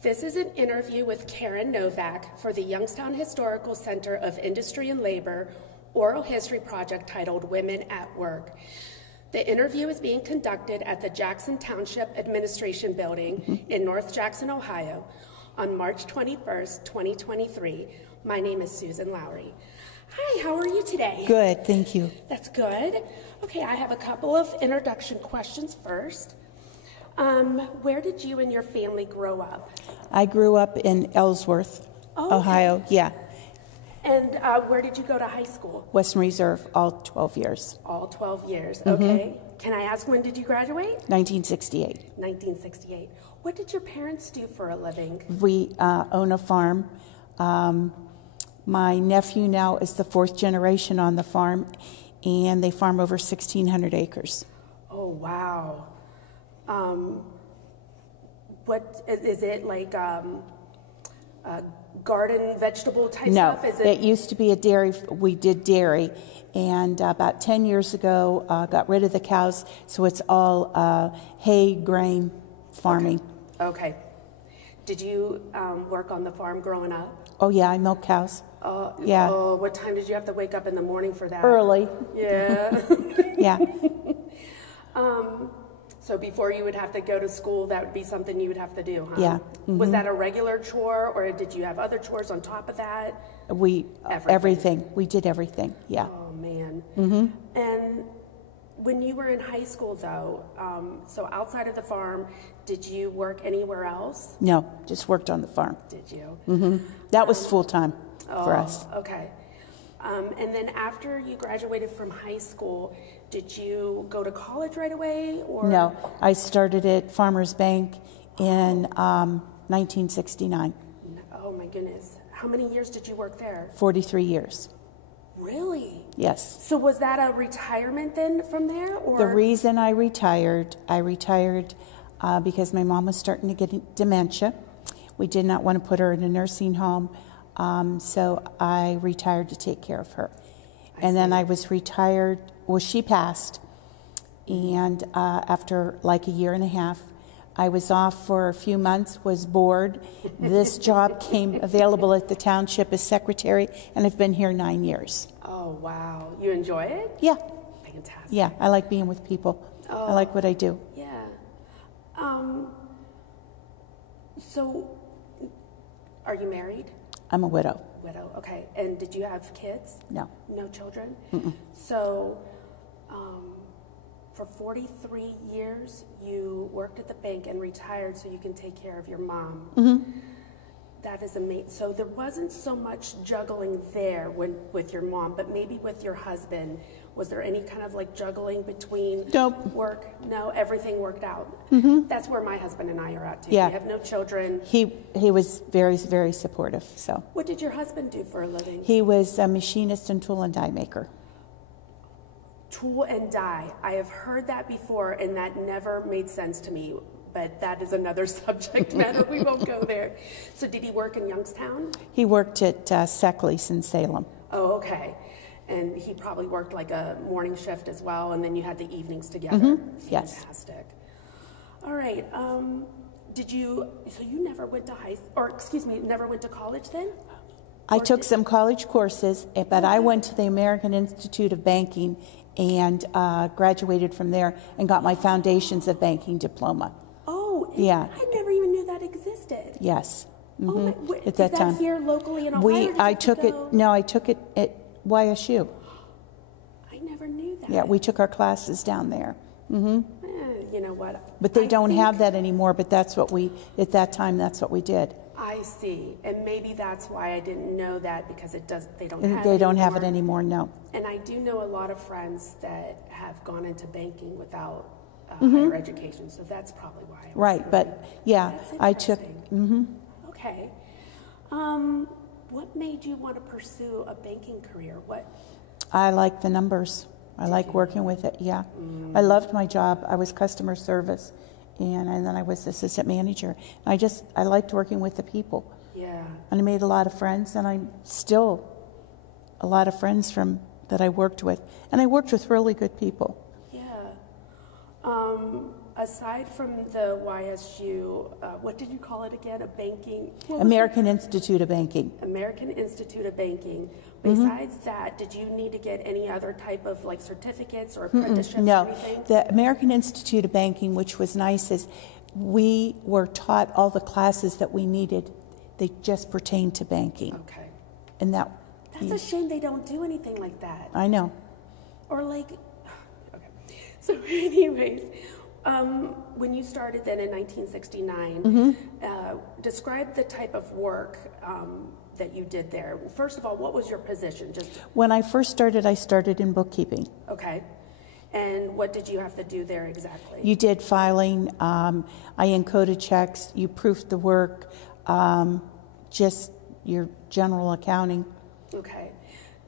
This is an interview with Karen Novak for the Youngstown Historical Center of Industry and Labor oral history project titled Women at Work. The interview is being conducted at the Jackson Township Administration Building in North Jackson, Ohio on March 21st, 2023. My name is Susan Lowry. Hi, how are you today? Good, thank you. That's good. Okay, I have a couple of introduction questions first. Where did you and your family grow up? I grew up in Ellsworth, Ohio. Yeah. And where did you go to high school? Western Reserve, all 12 years. All 12 years, okay. Can I ask, when did you graduate? 1968. 1968. What did your parents do for a living? We own a farm. My nephew now is the fourth generation on the farm, and they farm over 1,600 acres. Oh, wow. What is it, like garden vegetable type stuff? No, it used to be a dairy. We did dairy, and about 10 years ago got rid of the cows, so it's all hay, grain farming. Okay. Did you work on the farm growing up? Oh yeah, I milk cows. Yeah. Oh, what time did you have to wake up in the morning for that? Early. Yeah. Yeah. So before you would have to go to school, that would be something you would have to do, huh? Yeah. Was that a regular chore, or did you have other chores on top of that? Everything. We did everything. Yeah. Oh man. And when you were in high school, though, so outside of the farm, did you work anywhere else? No, just worked on the farm. Did you? That was full time for us. Okay. And then after you graduated from high school, did you go to college right away? Or? No, I started at Farmers Bank in 1969. Oh my goodness. How many years did you work there? 43 years. Really? Yes. So was that a retirement then from there? Or? The reason I retired because my mom was starting to get dementia. We did not want to put her in a nursing home, so I retired to take care of her. And then I was retired, well, she passed, and after like a year and a half, I was off for a few months, was bored. This job came available at the township as secretary, and I've been here 9 years. Oh, wow. You enjoy it? Yeah. Fantastic. Yeah, I like being with people. I like what I do. Yeah. So, are you married? I'm a widow. Widow, okay. And did you have kids? No. No children? So, for 43 years, you worked at the bank and retired so you can take care of your mom. That is amazing. So there wasn't so much juggling there with your mom, but maybe with your husband. Was there any kind of like juggling between work? No, everything worked out. That's where my husband and I are at too. Yeah. We have no children. He was very, very supportive. So. What did your husband do for a living? He was a machinist and tool and die maker. Tool and die. I have heard that before, and that never made sense to me. But that is another subject matter. We won't go there. So did he work in Youngstown? He worked at Seckley's in Salem. Oh, okay. And he probably worked like a morning shift as well, and then you had the evenings together. Yes. Fantastic. All right. So you never went to never went to college then? I took some college courses, but I went to the American Institute of Banking and graduated from there and got my Foundations of Banking diploma. Oh, yeah. I never even knew that existed. Yes. At that time. Here locally in Ohio? I took it at YSU. I never knew that. Yeah, we took our classes down there. You know what? But they don't have that anymore, but that's what at that time, that's what we did. I see. And maybe that's why I didn't know that, because they don't have it anymore, no. And I do know a lot of friends that have gone into banking without higher education, so that's probably why. Right, but yeah, I took. Okay. What made you want to pursue a banking career? I like the numbers. I like working with it, yeah. I loved my job. I was customer service, and then I was assistant manager. And I liked working with the people. Yeah. And I made a lot of friends, and I'm still a lot of friends that I worked with. And I worked with really good people. Yeah. Aside from the YSU, what did you call it again? American Institute of Banking. American Institute of Banking. Besides that, did you need to get any other type of like certificates or apprenticeships No, or anything? the American Institute of Banking, which was nice, is we were taught all the classes that we needed. They just pertained to banking. Okay. And that's a shame they don't do anything like that. I know. Or like, okay. So anyways, when you started then in 1969, describe the type of work that you did there. First of all, what was your position? When I first started, I started in bookkeeping. Okay. And what did you have to do there exactly? You did filing. I encoded checks. You proofed the work. Just your general accounting. Okay.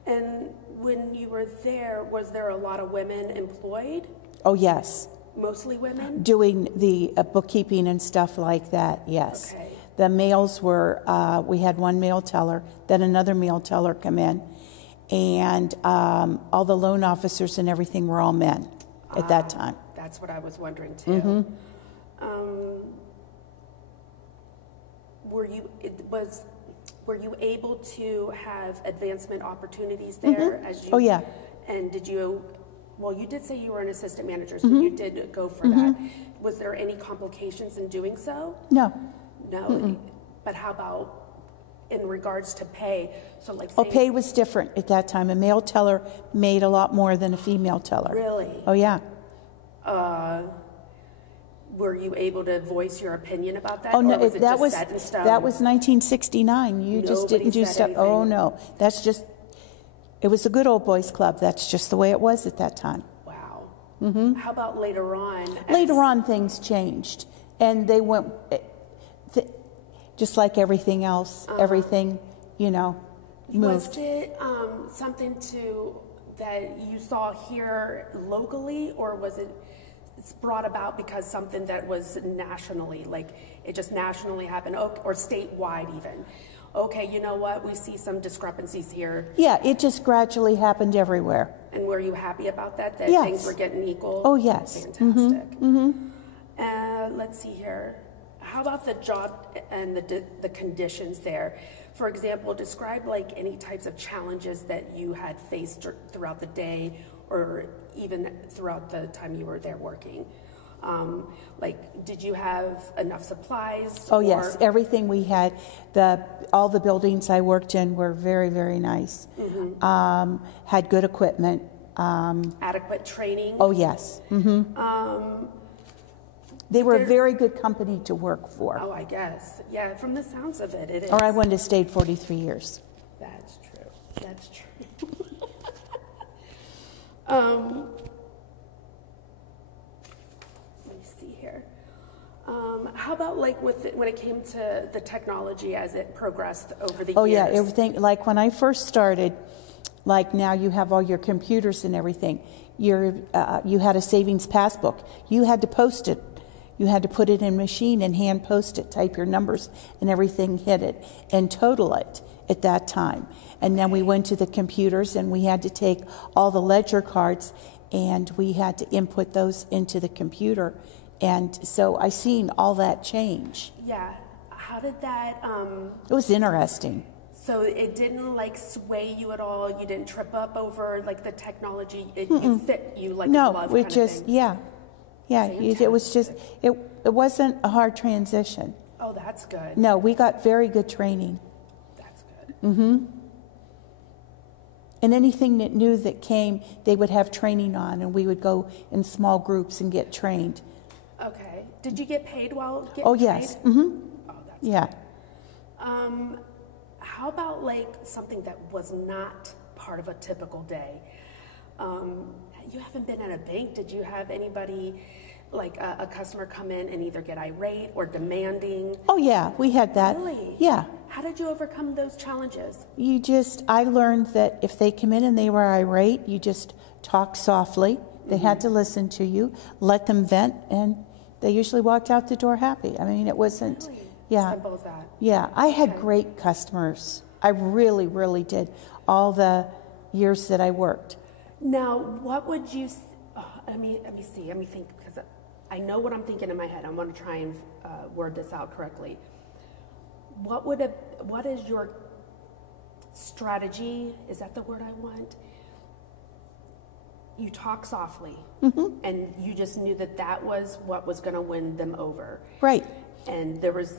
And when you were there, was there a lot of women employed? Oh, yes. Mostly women? Doing the bookkeeping and stuff like that, yes. Okay. The males were, we had one male teller, then another male teller come in, and all the loan officers and everything were all men at that time. That's what I was wondering too. Were you able to have advancement opportunities there as you? Oh, yeah. And did you? Well, you did say you were an assistant manager, so you did go for that. Was there any complications in doing so? No. No. But how about in regards to pay? So, like, say, pay was different at that time. A male teller made a lot more than a female teller. Really? Oh, yeah. Were you able to voice your opinion about that? Oh, no, or was it that just was set in stone? that was 1969. You just Nobody didn't do said stuff. anything? Oh no, that's just. It was a good old boys club. That's just the way it was at that time. Wow. How about later on? Later on, things changed, and they went just like everything else. Everything, moved. Was it something that you saw here locally, or was it's brought about because something that was nationally, like it just nationally happened, or statewide even? Okay, you know what? We see some discrepancies here. Yeah, it just gradually happened everywhere. And were you happy about that? That Yes. things were getting equal? Oh, yes. Fantastic. Let's see here. How about the job and the conditions there? For example, describe like any types of challenges that you had faced throughout the day or even throughout the time you were there working. Like, did you have enough supplies? Oh, yes. Everything we had, all the buildings I worked in were very, very nice. Had good equipment. Adequate training? Oh, yes. They were a very good company to work for. Oh, I guess. Yeah, from the sounds of it, it is. Or I wouldn't have stayed 43 years. That's true. That's true. Let me see here. How about like when it came to the technology as it progressed over the years? Oh, yeah, everything. Like when I first started, like now you have all your computers and everything. You had a savings passbook. You had to post it. You had to put it in a machine and hand post it, type your numbers and everything, hit it, and total it at that time. And then we went to the computers and we had to take all the ledger cards and we had to input those into the computer. And so I seen all that change. Yeah. How did that... It was interesting. So it didn't like sway you at all? You didn't trip up over like the technology? It fit you like a glove No, it kind just, of thing? yeah. Yeah, it was just, it wasn't a hard transition. Oh, that's good. No, we got very good training. That's good. And anything that new that came, they would have training on, and we would go in small groups and get trained. Okay. Did you get paid while getting Oh, yes. trained? Oh, that's Yeah. good. How about like something that was not part of a typical day? You haven't been at a bank. Did you have anybody, like a customer come in and either get irate or demanding? Oh, yeah, we had that. Really? Yeah. How did you overcome those challenges? I learned that if they come in and they were irate, you just talk softly. They had to listen to you, let them vent, and they usually walked out the door happy. I mean, it wasn't, Really? yeah. Simple as that. Yeah, I had Okay. great customers. I really, really did, all the years that I worked. Now, what would you? Let me see. Let me think because I know what I'm thinking in my head. I want to try and word this out correctly. What is your strategy? Is that the word I want? You talk softly, and you just knew that was what was going to win them over. Right. And there was...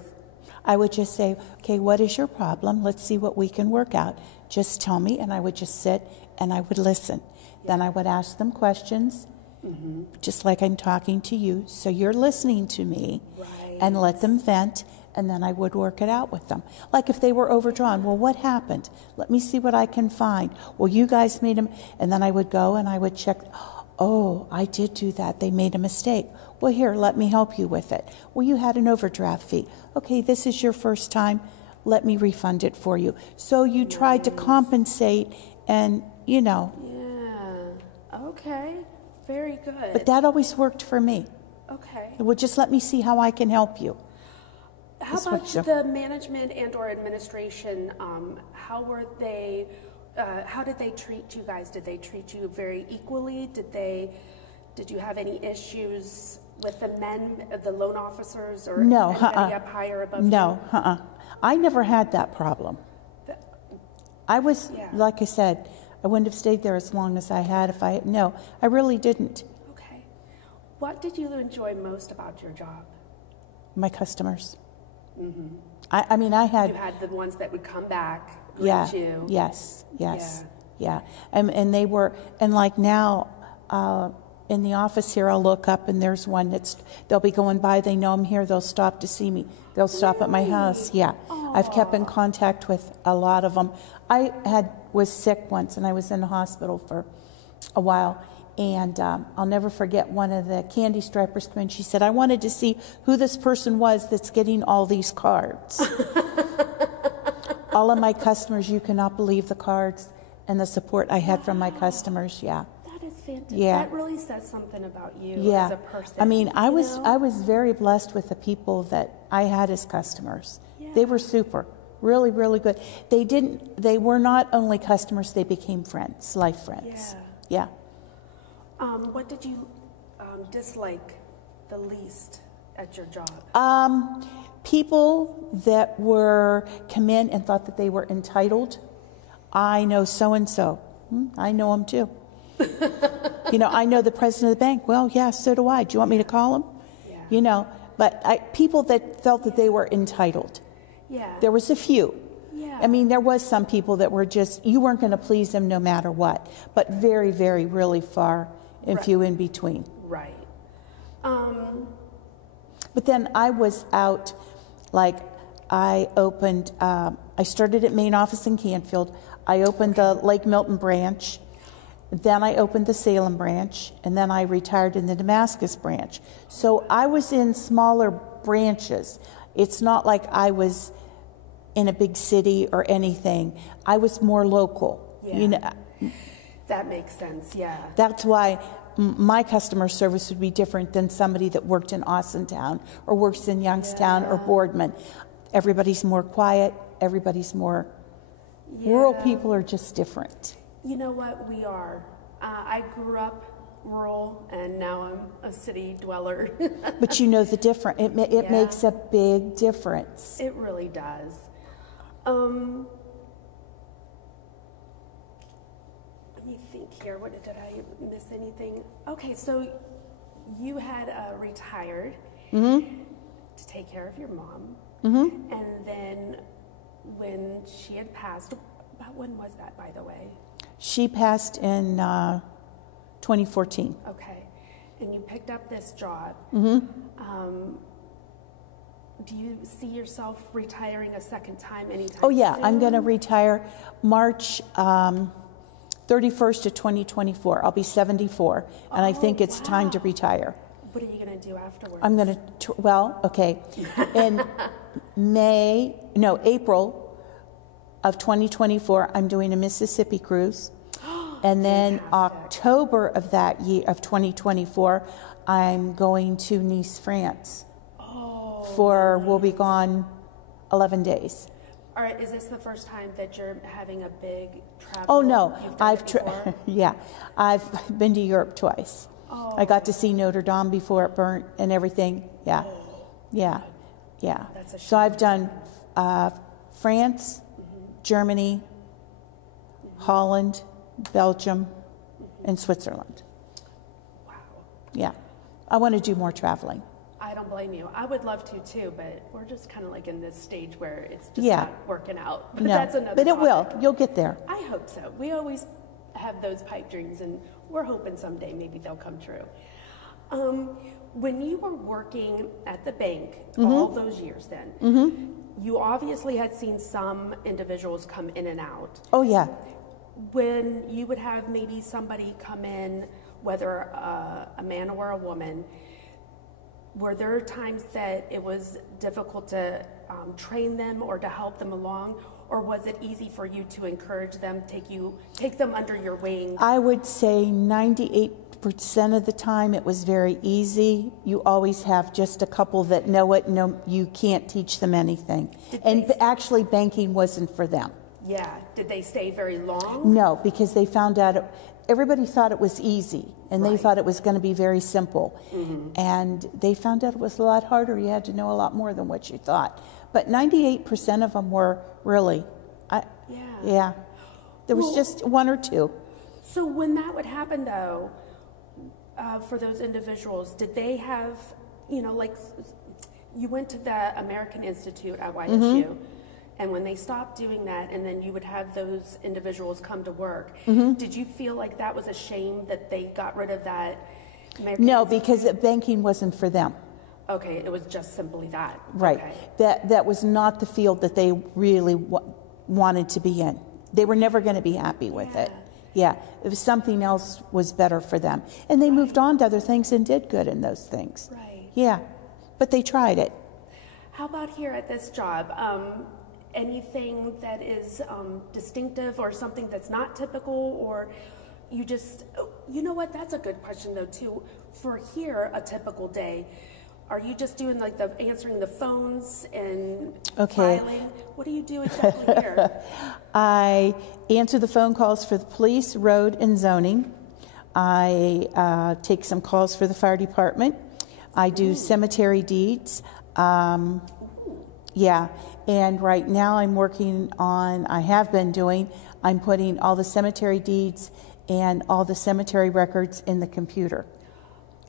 I would just say, okay, what is your problem? Let's see what we can work out. Just tell me, and I would just sit and I would listen. Yeah. Then I would ask them questions, just like I'm talking to you. So you're listening to me, right. And let them vent, and then I would work it out with them. Like if they were overdrawn, well, what happened? Let me see what I can find. Well, you guys made them, and then I would go and I would check, oh, I did do that. They made a mistake. Well, here, let me help you with it. Well, you had an overdraft fee. Okay, this is your first time. Let me refund it for you. So you tried to compensate and, Yeah, okay, very good. But that always worked for me. Okay. Well, just let me see how I can help you. How about the management and or administration? How did they treat you guys? Did they treat you very equally? Did you have any issues with the men, the loan officers, or anybody up higher above you? No, I never had that problem. I was, like I said, I wouldn't have stayed there as long as I had if I, no, I really didn't. Okay. What did you enjoy most about your job? My customers. Mm-hmm. I mean, I had... You had the ones that would come back, greet you. Yes. And they were, and like now, in the office here, I'll look up and there's one they'll be going by, they know I'm here, they'll stop to see me. They'll stop at my house, Aww. I've kept in contact with a lot of them. I was sick once and I was in the hospital for a while, and I'll never forget one of the candy stripers come in. She said, I wanted to see who this person was that's getting all these cards. All of my customers, you cannot believe the cards and the support I had from my customers, That is fantastic. That really says something about you as a person. I mean, I was very blessed with the people that I had as customers. They were super, really, really good. They were not only customers, they became friends, life friends. Yeah. What did you dislike the least at your job? People that come in and thought that they were entitled. I know so-and-so. I know them too. I know the president of the bank. Well, yeah, so do I. Do you want me to call him? Yeah. But people that felt that they were entitled. Yeah. There was a few. Yeah. I mean, there was some people that were just, you weren't going to please them no matter what. But very, very, really far and few in between. Right. But then I was out, like I opened, I started at main office in Canfield. I opened the Lake Milton branch. Then I opened the Salem branch, and then I retired in the Damascus branch. So I was in smaller branches. It's not like I was in a big city or anything. I was more local. Yeah. That makes sense, yeah. That's why my customer service would be different than somebody that worked in Austintown or works in Youngstown or Boardman. Everybody's more quiet. Everybody's more... Rural people are just different. You know what? We are. I grew up rural, and now I'm a city dweller. But you know the difference. It makes a big difference. It really does. Let me think here. Did I miss anything? Okay, so you had retired to take care of your mom, and then when she had passed, about when was that, by the way? She passed in 2014. Okay, and you picked up this job. Do you see yourself retiring a second time anytime soon? Oh yeah, I'm going to retire March 31st of 2024. I'll be 74, and I think it's time to retire. What are you going to do afterwards? I'm going to, in April of 2024, I'm doing a Mississippi cruise. And then October of that year, of 2024, I'm going to Nice, France. We'll be gone 11 days. All right, is this the first time that you're having a big travel? Oh no, I've I've been to Europe twice. I got to see Notre Dame before it burnt and everything. Yeah, yeah, yeah. That's a shame. So I've done France, Germany, Holland, Belgium, and Switzerland. Wow. Yeah. I want to do more traveling. I don't blame you. I would love to too, but we're just kind of like in this stage where it's just Yeah. not working out. But No, that's another but it will. topic. You'll get there. I hope so. We always have those pipe dreams, and we're hoping someday maybe they'll come true. When you were working at the bank all those years then, you obviously had seen some individuals come in and out. Oh, yeah. When you would have maybe somebody come in, whether a man or a woman, were there times that it was difficult to train them or to help them along, or was it easy for you to encourage them, take them under your wing? I would say 98% of the time it was very easy. You always have just a couple that know it. No, you can't teach them anything. Actually, banking wasn't for them. Yeah. Did they stay very long? No, because they found out everybody thought it was easy, and they Right. thought it was going to be very simple. And they found out it was a lot harder. You had to know a lot more than what you thought. But 98% of them were really, yeah. There was just one or two. So when that would happen, though, for those individuals, did they have, like you went to the American Institute at YSU, and when they stopped doing that, and then you would have those individuals come to work, did you feel like that was a shame that they got rid of that American No, Institute? because banking wasn't for them. Okay, it was just simply that. Right. Okay. That was not the field that they really wanted to be in. They were never going to be happy with it. Yeah, it was something else was better for them. And they moved on to other things and did good in those things. Right. Yeah, but they tried it. How about here at this job? Anything that is distinctive or something that's not typical, or you just, you know what, that's a good question though too. For here, a typical day, are you just doing like the answering the phones and filing? What do you do exactly here? I answer the phone calls for the police, road, and zoning. I take some calls for the fire department. I do cemetery deeds. Yeah, and right now I'm working on, I'm putting all the cemetery deeds and all the cemetery records in the computer.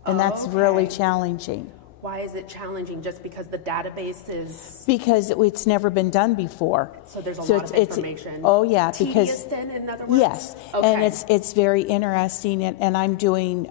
And that's really challenging. Why is it challenging? Just because the database is... Because it's never been done before. So there's a lot of information. Oh yeah, Tedious then, in other words? Yes, Okay. and it's very interesting, and I'm doing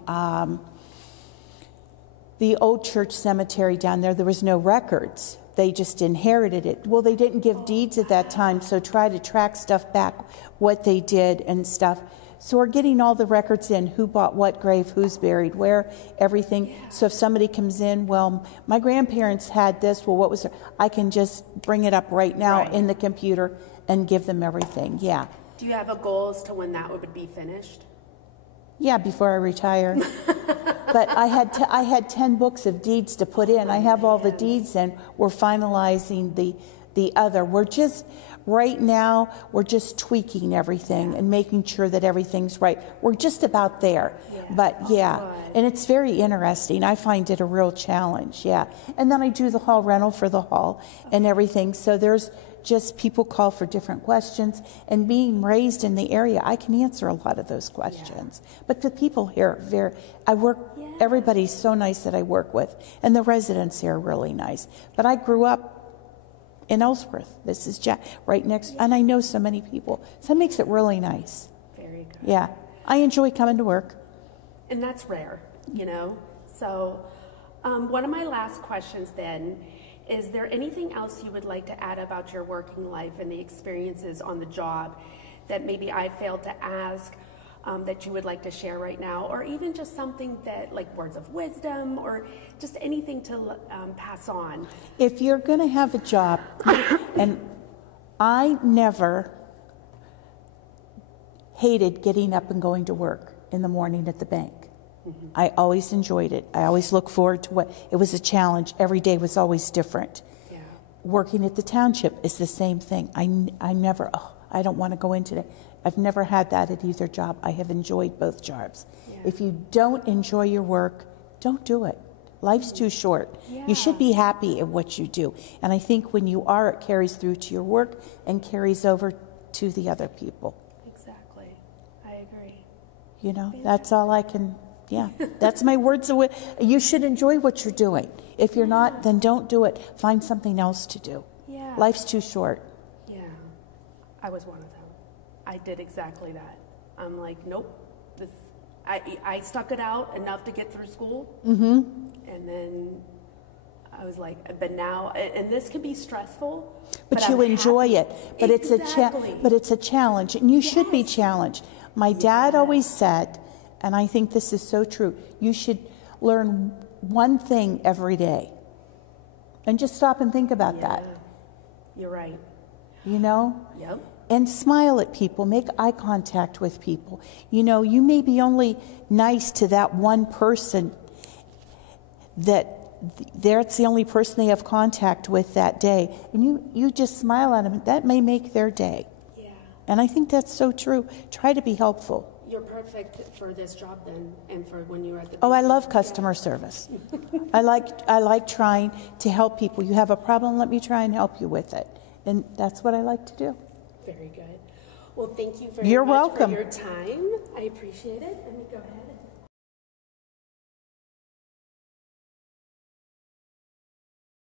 the old church cemetery down there. There was no records. They just inherited it. Well, they didn't give deeds at that time, so try to track stuff back, what they did and stuff. So we're getting all the records in, who bought what grave, who's buried where, everything. Yeah. So if somebody comes in, well, my grandparents had this, well, what was there? I can just bring it up right now in the computer and give them everything, yeah. Do you have a goal as to when that would be finished? Yeah, before I retire. But I had 10 books of deeds to put in. I have all the deeds in. We're finalizing the other. Right now, we're just tweaking everything and making sure that everything's right. We're just about there. Yeah. But and it's very interesting. I find it a real challenge, yeah. And then I do the hall rental for the hall and everything. So there's just people call for different questions. And being raised in the area, I can answer a lot of those questions. Yeah. But the people here, everybody's so nice that I work with. And the residents here are really nice. But I grew up in Ellsworth. This is right next, and I know so many people. So it makes it really nice. Very good. Yeah. I enjoy coming to work. And that's rare, So one of my last questions then, is there anything else you would like to add about your working life and the experiences on the job that maybe I failed to ask, that you would like to share right now, or even just something that, like words of wisdom, or just anything to pass on? If you're going to have a job, and I never hated getting up and going to work in the morning at the bank. Mm-hmm. I always enjoyed it. I always looked forward to it was a challenge. Every day was always different. Yeah. Working at the township is the same thing. I never, I don't want to go in today. I've never had that at either job. I have enjoyed both jobs. Yeah. If you don't enjoy your work, don't do it. Life's too short. Yeah. You should be happy at what you do. And I think when you are, it carries through to your work and carries over to the other people. Exactly. I agree. You know, that's all I can, yeah. That's my words of wisdom. You should enjoy what you're doing. If you're not, then don't do it. Find something else to do. Yeah. Life's too short. Yeah. I was one of them. I did exactly that. I'm like, nope. I stuck it out enough to get through school. Mm-hmm. And then I was like, but now, and this can be stressful. But you enjoy it. But exactly. it's a challenge, and you should be challenged. My dad always said, and I think this is so true, you should learn one thing every day. And just stop and think about that. You're right. You know? Yep. And smile at people, make eye contact with people. You know, you may be only nice to that one person that's the only person they have contact with that day. And you just smile at them. That may make their day. Yeah. And I think that's so true. Try to be helpful. You're perfect for this job then, and for when you were at the... Oh, I love customer service. I like trying to help people. You have a problem, let me try and help you with it. And that's what I like to do. Very good. Well, thank you very You're much welcome. for your time. I appreciate it. Let me go ahead.